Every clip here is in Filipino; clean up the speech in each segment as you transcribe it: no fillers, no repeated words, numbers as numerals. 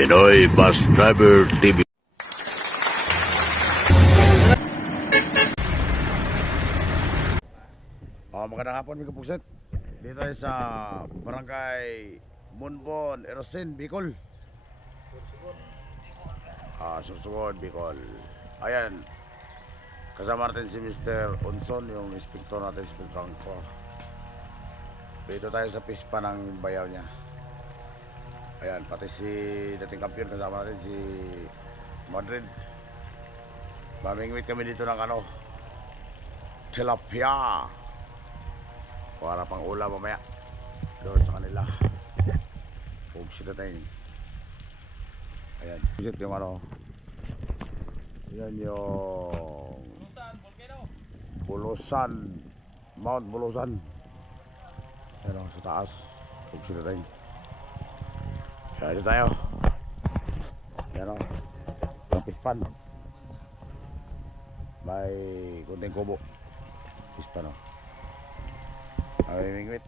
Pinoy Bus Driver TV. Magandang hapon mga kapugset. Dito tayo sa Barangay Munbon, Erosin, Bicol. Sursugon, Bicol. Ayan, kasama natin si Mr. Unson, yung inspektor natin, inspektor ko. Dito tayo sa pispa ng bayaw niya. Ayan, pati si dating kampiyon, kasama natin si Madrid. Mamingwit kami dito ng tilapia para pang ulam mamaya doon sa kanila. Pugsit natin. Ayan, pugsit yung yan yung Bulusan, Mount Bulusan. Ayan sa taas. Pugsit natin. Ayan, dito tayo. Ayan yung pispan. May kunting kubo. Pispan ay mingwit.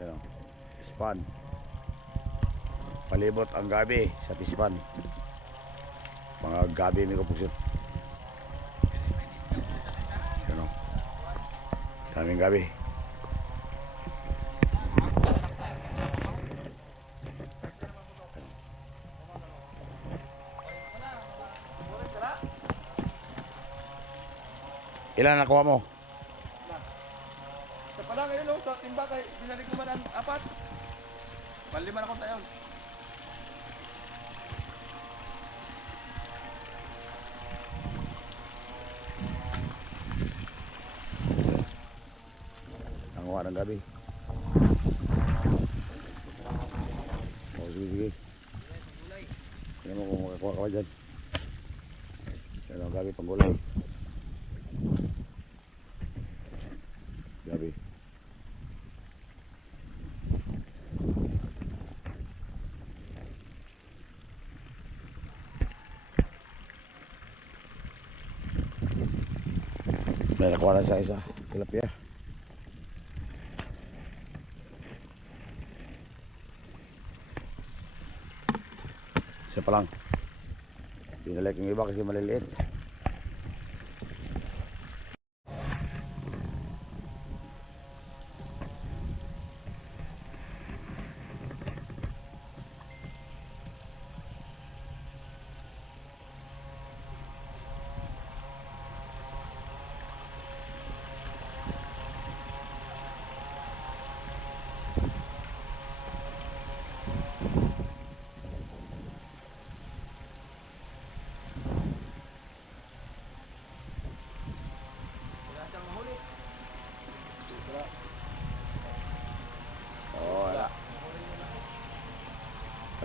Ayan pispan. Palibot ang gabi sa pispan. Mga gabi may kapusot. Ayan daming gabi. Ilan nakuha mo? Sa pala ngayon sa timba kay binalik naman ang 4. Palima na ko tayo. Nanguha ng gabi. Sige. Hindi mo kung makakuha ka dyan. Yan ang gabi panggulay. Gabi. May nakuha na sa isa tilapia. Isa pa lang. Pinalik yung iba kasi maliliit.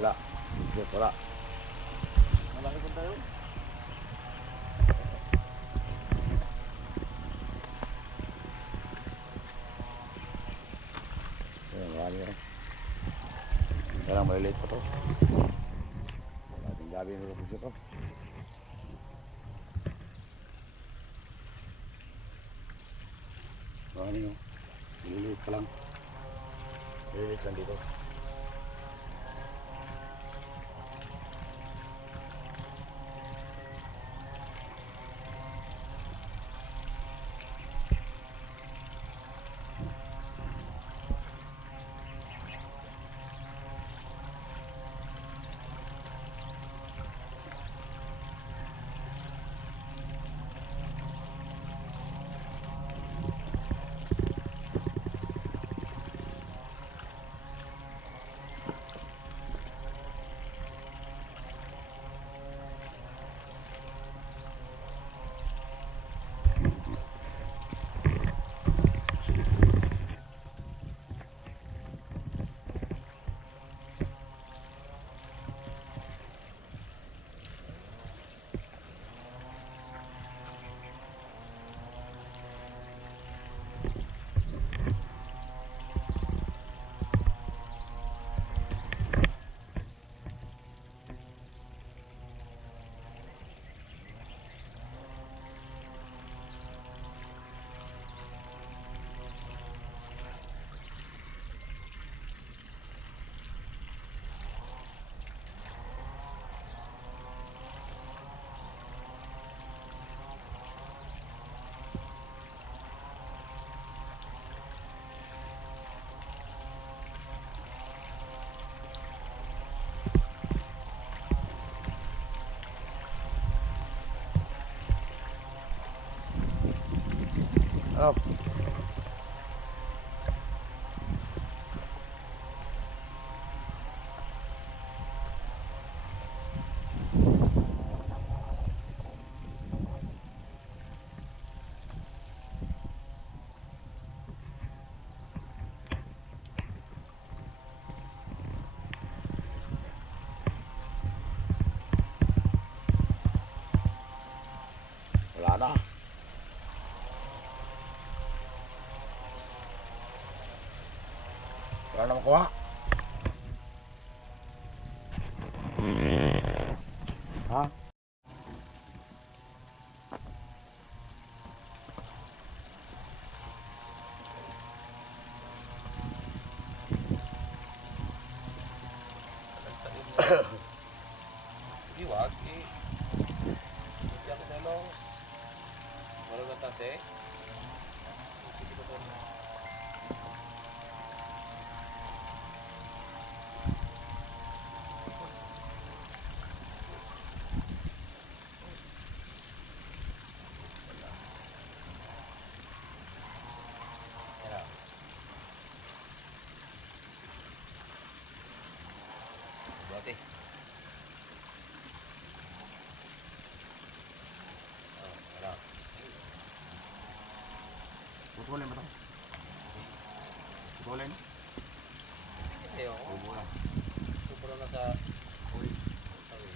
Wala. Wala. Malaki pa tayo. Ayan, marami rin. Kailang maliliit pa to. Ating gabi nito puso to. Marami nyo. Maliliit pa lang. Maliliit lang dito. Ano? Wala na. Wala na makuha. Ha? Sige, wag. Hindi ako tanong. Marunong na tase. Sige ko tanong. Buati. Wala. Putulin ba ito? Putulin? Kasi ako. Pumula. Supuro na sa... Uy. Uy.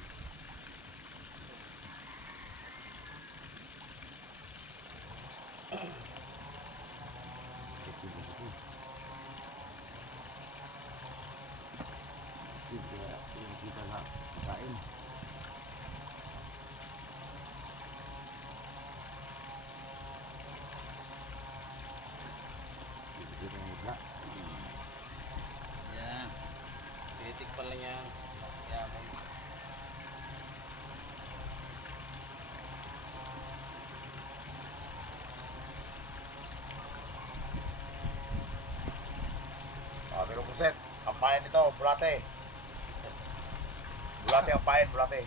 Kita na kain. Kita na. Yan. Tinitikpan lang yan. Yan. Pero kuset, ang payan nito, bulate. Bulate ang payan, bulate.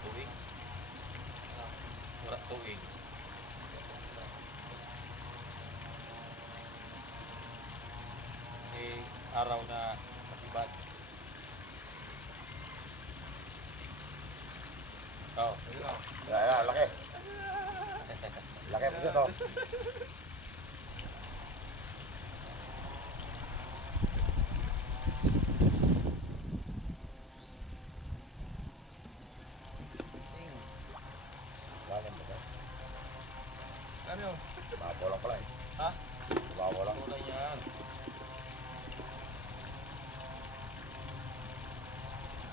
Tuwing. Murat tuwing. Araw na matibag. Oh, Yan, laki. Laki po siya to. Ganyan ba ito? ano yun? Mababaw lang pala eh. Ha? Mababaw lang. Wala yan.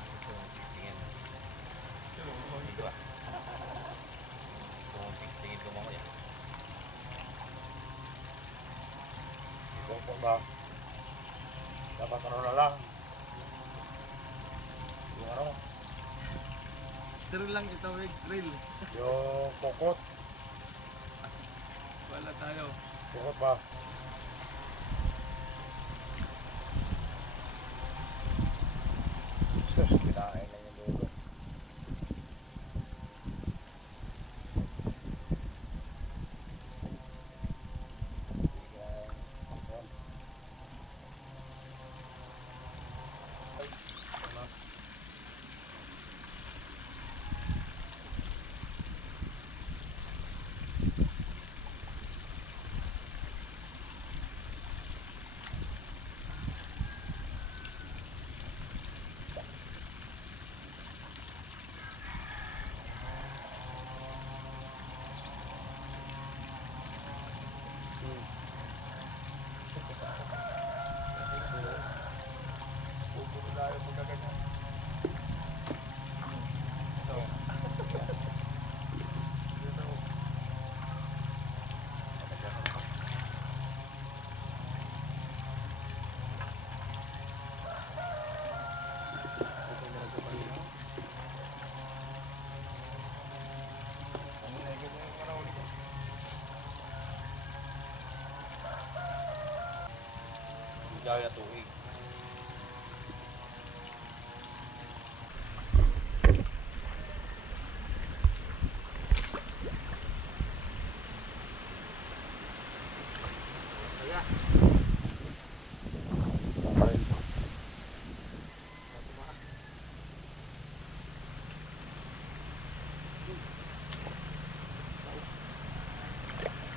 Gusto mong pistingin. Dito ah. Gusto mong pistingin ko mamaya. Ito po ba? Dapat ano na lang. Yung ano? Drill lang ito, drill. Yung pukot. Wala tayo. Pukot ba? Sus, kinain na yung dulo. Dahil na tuig.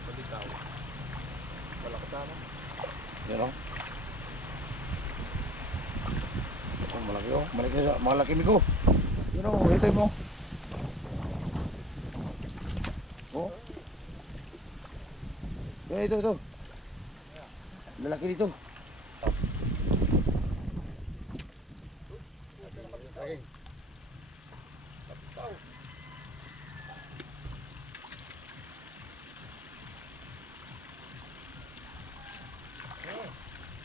Balik wala kasama. Yan o. Oh, malaki o. Malaki miko. Yan o, ito mo. Oh. Ito. Lalaki dito.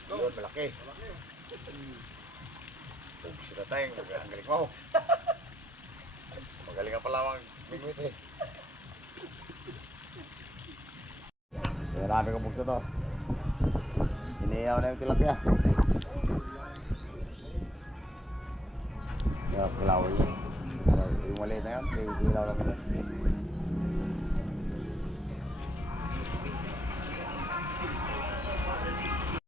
Yun, malaki. Sila tayong ang galing mo. Magaling ka pala mag-bigwit eh. Kaya namin kung bukso to. Iniyaw na yung tilapia. Kaya kalaway. Yung maliit na yun, ilaw lang pala.